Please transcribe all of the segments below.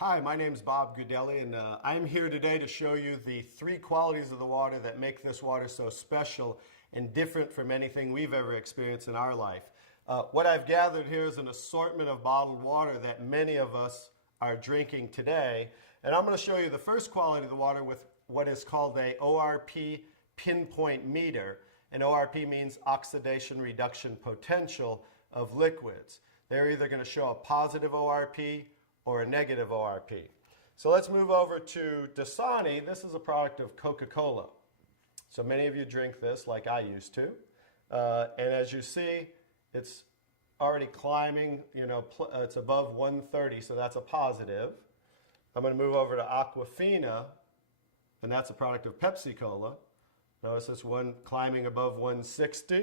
Hi, my name is Bob Gudelli, and I'm here today to show you the three qualities of the water that make this water so special and different from anything we've ever experienced in our life. What I've gathered here is an assortment of bottled water that many of us are drinking today, and I'm going to show you the first quality of the water with what is called a ORP pinpoint meter, and ORP means oxidation reduction potential of liquids. They're either going to show a positive ORP or a negative ORP. So let's move over to Dasani. This is a product of Coca-Cola. So many of you drink this like I used to. And as you see, it's already climbing, it's above 130, so that's a positive. I'm going to move over to Aquafina, and that's a product of Pepsi-Cola. Notice this one climbing above 160.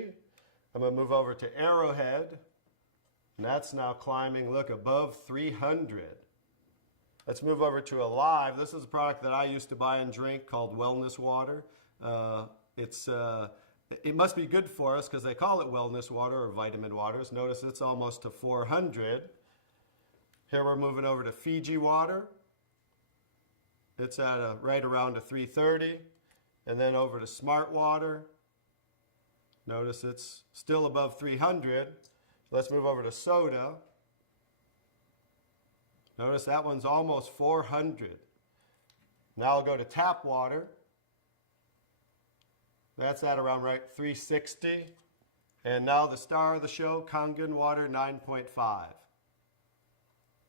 I'm going to move over to Arrowhead, and that's now climbing, look, above 300. Let's move over to Alive. This is a product that I used to buy and drink called Wellness Water. It must be good for us because they call it wellness water or vitamin waters. Notice it's almost to 400. Here we're moving over to Fiji water. It's at right around a 330. And then over to Smart Water. Notice it's still above 300. Let's move over to soda. Notice that one's almost 400. Now I'll go to tap water. That's at around 360. And now the star of the show, Kangen Water 9.5.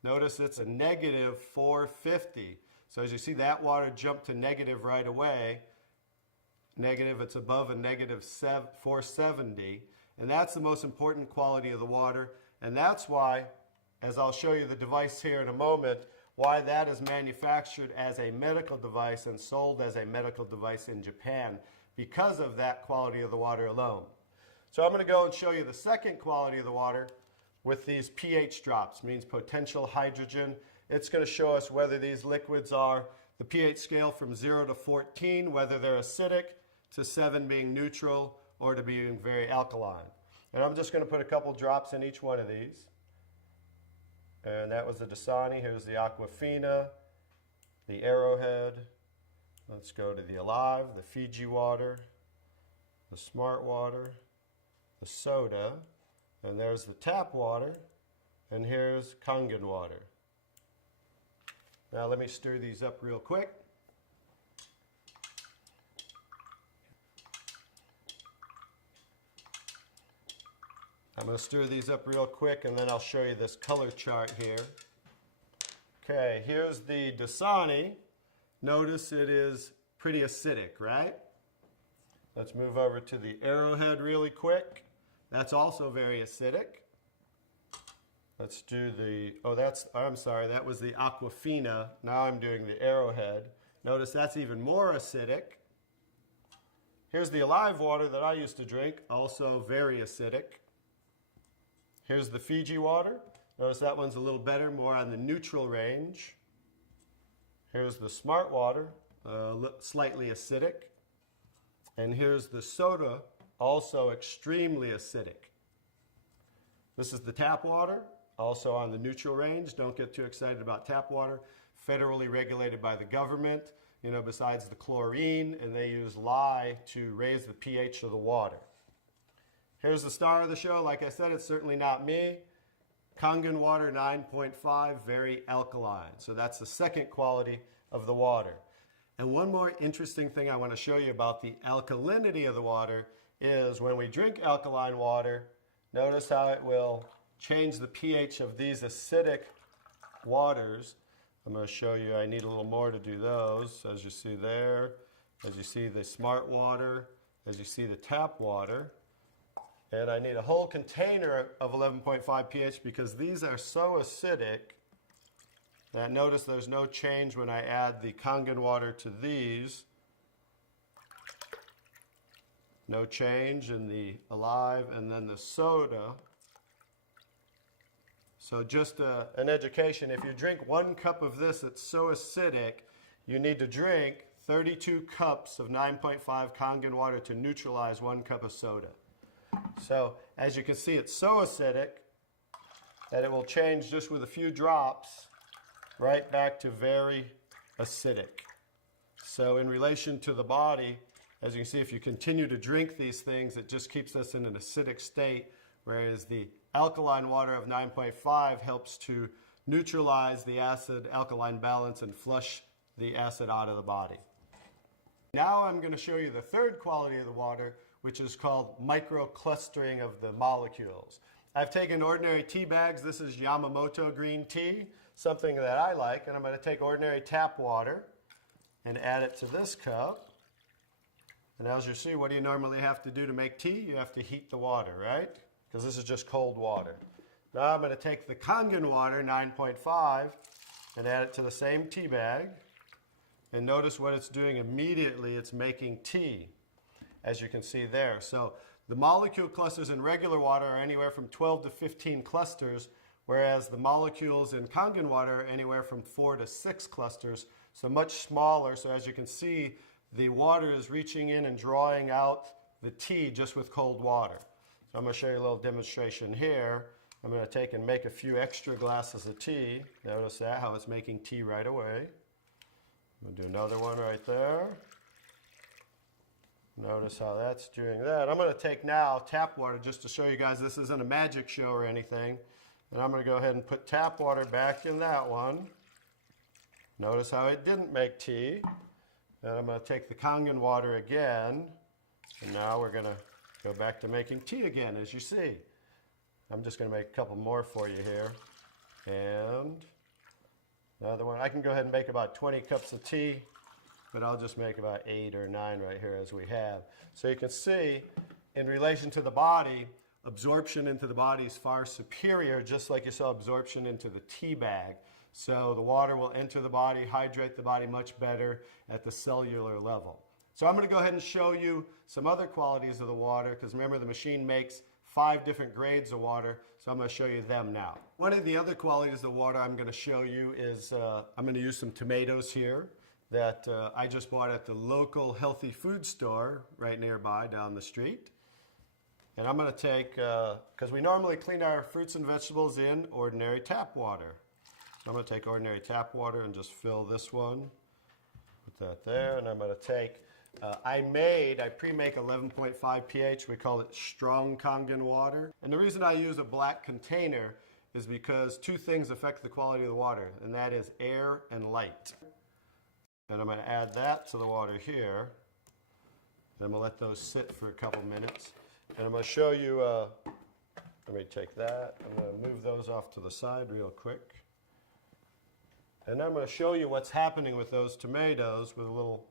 Notice it's a negative 450. So as you see, that water jumped to negative right away. Negative, it's above a negative 470. And that's the most important quality of the water. And that's why, as I'll show you the device here in a moment, why that is manufactured as a medical device and sold as a medical device in Japan, because of that quality of the water alone. So I'm going to go and show you the second quality of the water with these pH drops, means potential hydrogen. It's going to show us whether these liquids are the pH scale from 0 to 14, whether they're acidic, to 7 being neutral, or to being very alkaline. And I'm just going to put a couple drops in each one of these. And that was the Dasani. Here's the Aquafina, the Arrowhead. Let's go to the Alive, the Fiji water, the Smart Water, the soda, and there's the tap water, and here's Kangen water. Now let me stir these up real quick. I'm going to stir these up real quick, and then I'll show you this color chart here. Okay, here's the Dasani. Notice it is pretty acidic, right? Let's move over to the Arrowhead really quick. That's also very acidic. Let's do the, I'm sorry, that was the Aquafina. Now I'm doing the Arrowhead. Notice that's even more acidic. Here's the Alive water that I used to drink, also very acidic. Here's the Fiji water. Notice that one's a little better, more on the neutral range. Here's the Smart Water, slightly acidic. And here's the soda, also extremely acidic. This is the tap water, also on the neutral range. Don't get too excited about tap water. Federally regulated by the government, besides the chlorine, and they use lye to raise the pH of the water. Here's the star of the show. Like I said, it's certainly not me. Kangen Water 9.5, very alkaline. So that's the second quality of the water. And one more interesting thing I want to show you about the alkalinity of the water is when we drink alkaline water, notice how it will change the pH of these acidic waters. I'm going to show you, I need a little more to do those. As you see there, as you see the Smart Water, as you see the tap water. And I need a whole container of 11.5 pH because these are so acidic that notice there's no change when I add the Kangen water to these. No change in the Alive, and then the soda. So just an education, if you drink 1 cup of this, it's so acidic, you need to drink 32 cups of 9.5 Kangen water to neutralize 1 cup of soda. So as you can see, it's so acidic that it will change just with a few drops right back to very acidic. So in relation to the body, as you can see, if you continue to drink these things, it just keeps us in an acidic state, whereas the alkaline water of 9.5 helps to neutralize the acid-alkaline balance and flush the acid out of the body. Now I'm going to show you the third quality of the water, which is called microclustering of the molecules. I've taken ordinary tea bags. This is Yamamoto green tea, something that I like, and I'm going to take ordinary tap water and add it to this cup. And as you see, what do you normally have to do to make tea? You have to heat the water, right? Because this is just cold water. Now I'm going to take the Kangen Water 9.5 and add it to the same tea bag. And notice what it's doing immediately. It's making tea, as you can see there. So the molecule clusters in regular water are anywhere from 12 to 15 clusters, whereas the molecules in Kangen water are anywhere from 4 to 6 clusters, so much smaller. So as you can see, the water is reaching in and drawing out the tea just with cold water. So I'm going to show you a little demonstration here. I'm going to take and make a few extra glasses of tea. Notice that, how it's making tea right away. I'm going to do another one right there. Notice how that's doing that. I'm going to take now tap water just to show you guys this isn't a magic show or anything. And I'm going to go ahead and put tap water back in that one. Notice how it didn't make tea. And I'm going to take the Kangen water again. And now we're going to go back to making tea again, as you see. I'm just going to make a couple more for you here. And another one. I can go ahead and make about 20 cups of tea, but I'll just make about 8 or 9 right here as we have. So you can see, in relation to the body, absorption into the body is far superior, just like you saw absorption into the tea bag. So the water will enter the body, hydrate the body much better at the cellular level. So I'm going to go ahead and show you some other qualities of the water, because remember the machine makes 5 different grades of water, so I'm going to show you them now. One of the other qualities of water I'm going to show you is I'm going to use some tomatoes here that I just bought at the local healthy food store right nearby down the street. And I'm going to take, because we normally clean our fruits and vegetables in ordinary tap water. So I'm going to take ordinary tap water and just fill this one. Put that there, and I'm going to take, I pre-make 11.5 pH. We call it strong Kangen water. And the reason I use a black container is because 2 things affect the quality of the water, and that is air and light. And I'm going to add that to the water here. And I'm going to let those sit for a couple minutes. And I'm going to show you, let me take that. I'm going to move those off to the side real quick. And I'm going to show you what's happening with those tomatoes with a little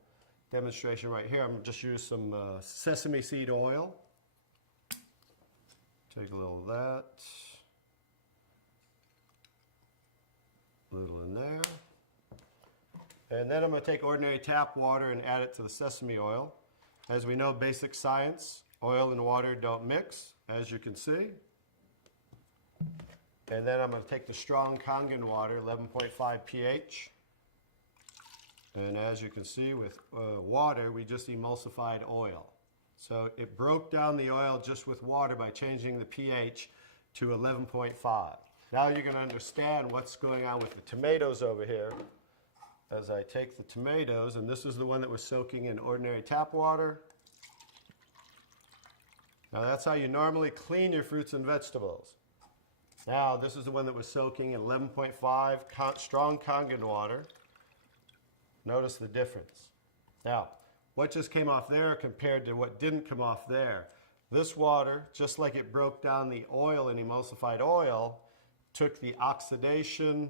demonstration right here. I'm going to just use some sesame seed oil. Take a little of that. A little in there. And then I'm going to take ordinary tap water and add it to the sesame oil. As we know, basic science, oil and water don't mix, as you can see. And then I'm going to take the strong Kangen water, 11.5 pH. And as you can see with water, we just emulsified oil. So it broke down the oil just with water by changing the pH to 11.5. Now you're going to understand what's going on with the tomatoes over here. As I take the tomatoes, and this is the one that was soaking in ordinary tap water. Now that's how you normally clean your fruits and vegetables. Now this is the one that was soaking in 11.5 strong Kangen water. Notice the difference. Now, what just came off there compared to what didn't come off there? This water, just like it broke down the oil in emulsified oil, took the oxidation,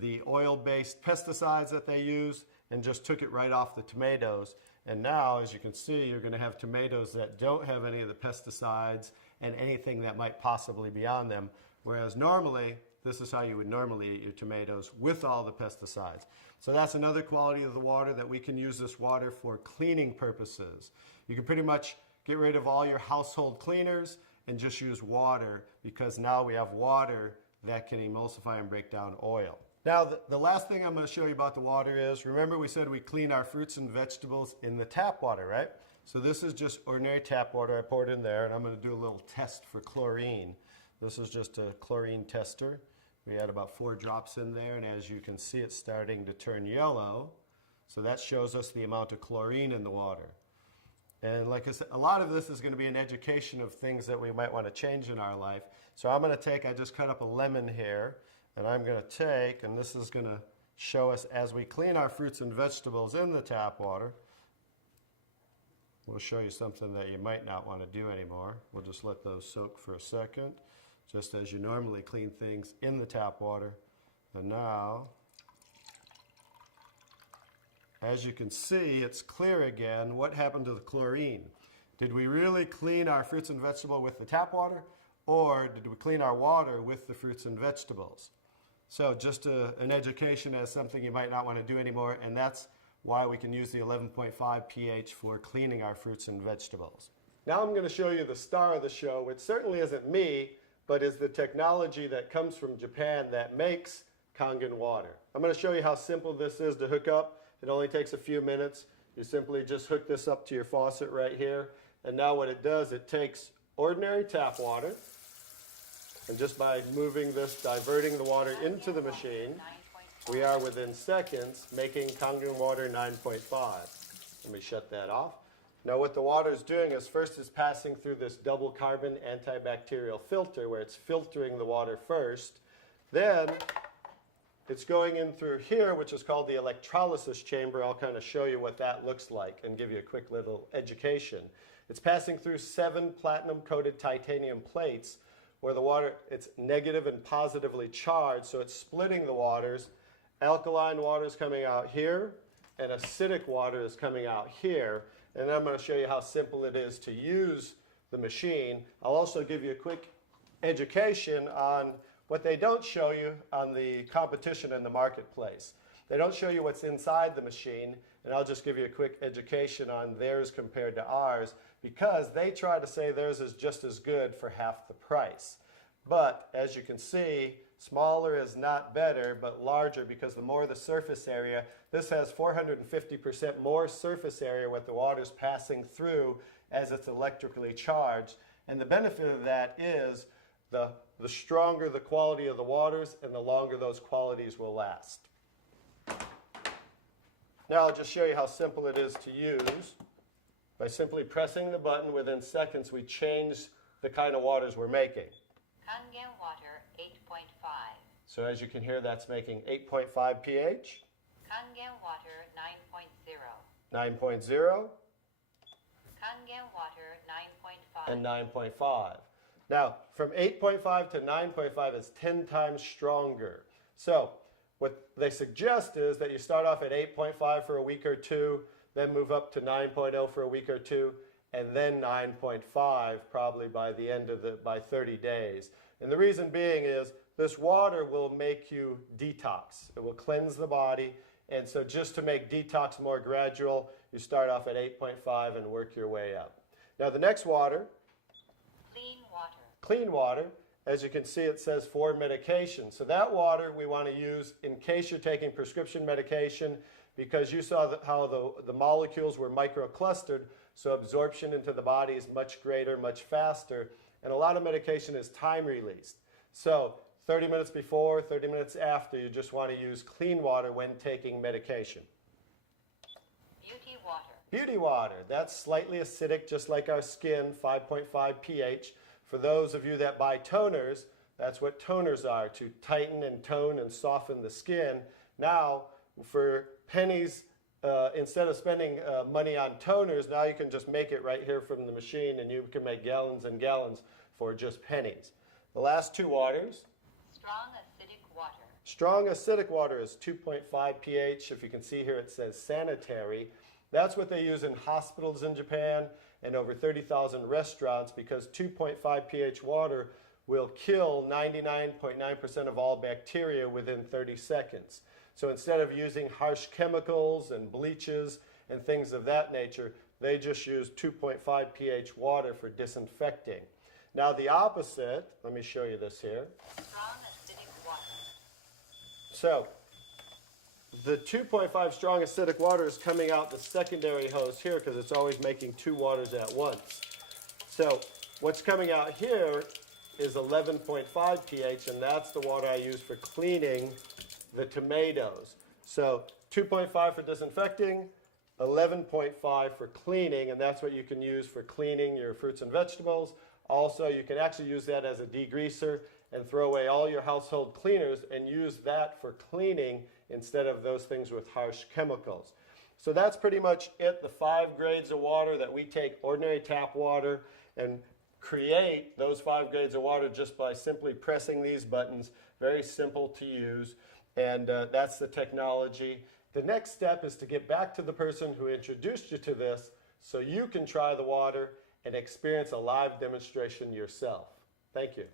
the oil-based pesticides that they use, and just took it right off the tomatoes. And now, as you can see, you're going to have tomatoes that don't have any of the pesticides and anything that might possibly be on them. Whereas normally, this is how you would normally eat your tomatoes, with all the pesticides. So that's another quality of the water, that we can use this water for cleaning purposes. You can pretty much get rid of all your household cleaners and just use water, because now we have water that can emulsify and break down oil. Now, the last thing I'm going to show you about the water is, remember we said we clean our fruits and vegetables in the tap water, right? So this is just ordinary tap water. I poured in there, and I'm going to do a little test for chlorine. This is just a chlorine tester. We had about 4 drops in there, and as you can see, it's starting to turn yellow. So that shows us the amount of chlorine in the water. And like I said, a lot of this is going to be an education of things that we might want to change in our life. So I'm going to take, I just cut up a lemon here, and I'm going to take, and this is going to show us as we clean our fruits and vegetables in the tap water. We'll show you something that you might not want to do anymore. We'll just let those soak for a second, just as you normally clean things in the tap water. And now, as you can see, it's clear again. What happened to the chlorine? Did we really clean our fruits and vegetables with the tap water, or did we clean our water with the fruits and vegetables? So just an education as something you might not want to do anymore, and that's why we can use the 11.5 pH for cleaning our fruits and vegetables. Now I'm going to show you the star of the show, which certainly isn't me, but is the technology that comes from Japan that makes Kangen water. I'm going to show you how simple this is to hook up. It only takes a few minutes. You simply just hook this up to your faucet right here. And now what it does, it takes ordinary tap water, and just by moving this, diverting the water into the machine, we are within seconds making Kangen water 9.5. Let me shut that off. Now what the water is doing is first it's passing through this double carbon antibacterial filter where it's filtering the water first. Then it's going in through here, which is called the electrolysis chamber. I'll kind of show you what that looks like and give you a quick little education. It's passing through 7 platinum-coated titanium plates where the water, it's negative and positively charged, so it's splitting the waters. Alkaline water is coming out here, and acidic water is coming out here. And I'm going to show you how simple it is to use the machine. I'll also give you a quick education on what they don't show you on the competition in the marketplace. They don't show you what's inside the machine, and I'll just give you a quick education on theirs compared to ours, because they try to say theirs is just as good for half the price. But as you can see, smaller is not better, but larger, because the more the surface area, this has 450% more surface area with the water's passing through as it's electrically charged. And the benefit of that is the stronger the quality of the waters and the longer those qualities will last. Now I'll just show you how simple it is to use. By simply pressing the button, within seconds we change the kind of waters we're making. Kangen water 8.5. So as you can hear, that's making 8.5 pH. Kangen water 9.0. 9.0. Kangen water 9.5. And 9.5. Now, from 8.5 to 9.5 is 10 times stronger. So what they suggest is that you start off at 8.5 for a week or two, then move up to 9.0 for a week or two, and then 9.5 probably by the end of by 30 days. And the reason being is this water will make you detox. It will cleanse the body. And so just to make detox more gradual, you start off at 8.5 and work your way up. Now the next water, Clean water. Clean water, as you can see it says for medication. So that water we want to use in case you're taking prescription medication, because you saw how the molecules were microclustered, so absorption into the body is much greater, much faster, and a lot of medication is time released. So 30 minutes before, 30 minutes after, you just want to use clean water when taking medication. Beauty water. Beauty water, that's slightly acidic, just like our skin, 5.5 pH. For those of you that buy toners, that's what toners are, to tighten and tone and soften the skin. Now, for pennies, instead of spending money on toners, now you can just make it right here from the machine, and you can make gallons and gallons for just pennies. The last two waters. Strong acidic water. Strong acidic water is 2.5 pH. If you can see here, it says sanitary. That's what they use in hospitals in Japan and over 30,000 restaurants, because 2.5 pH water will kill 99.9% of all bacteria within 30 seconds. So instead of using harsh chemicals and bleaches and things of that nature, they just use 2.5 pH water for disinfecting. Now the opposite, let me show you this here. Strong acidic water. So the 2.5 strong acidic water is coming out the secondary hose here, because it's always making two waters at once. So what's coming out here is 11.5 pH, and that's the water I use for cleaning the tomatoes. So 2.5 for disinfecting, 11.5 for cleaning, and that's what you can use for cleaning your fruits and vegetables. Also, you can actually use that as a degreaser and throw away all your household cleaners and use that for cleaning instead of those things with harsh chemicals. So that's pretty much it, the 5 grades of water that we take ordinary tap water and create those 5 grades of water just by simply pressing these buttons. Very simple to use, and that's the technology. The next step is to get back to the person who introduced you to this so you can try the water and experience a live demonstration yourself. Thank you.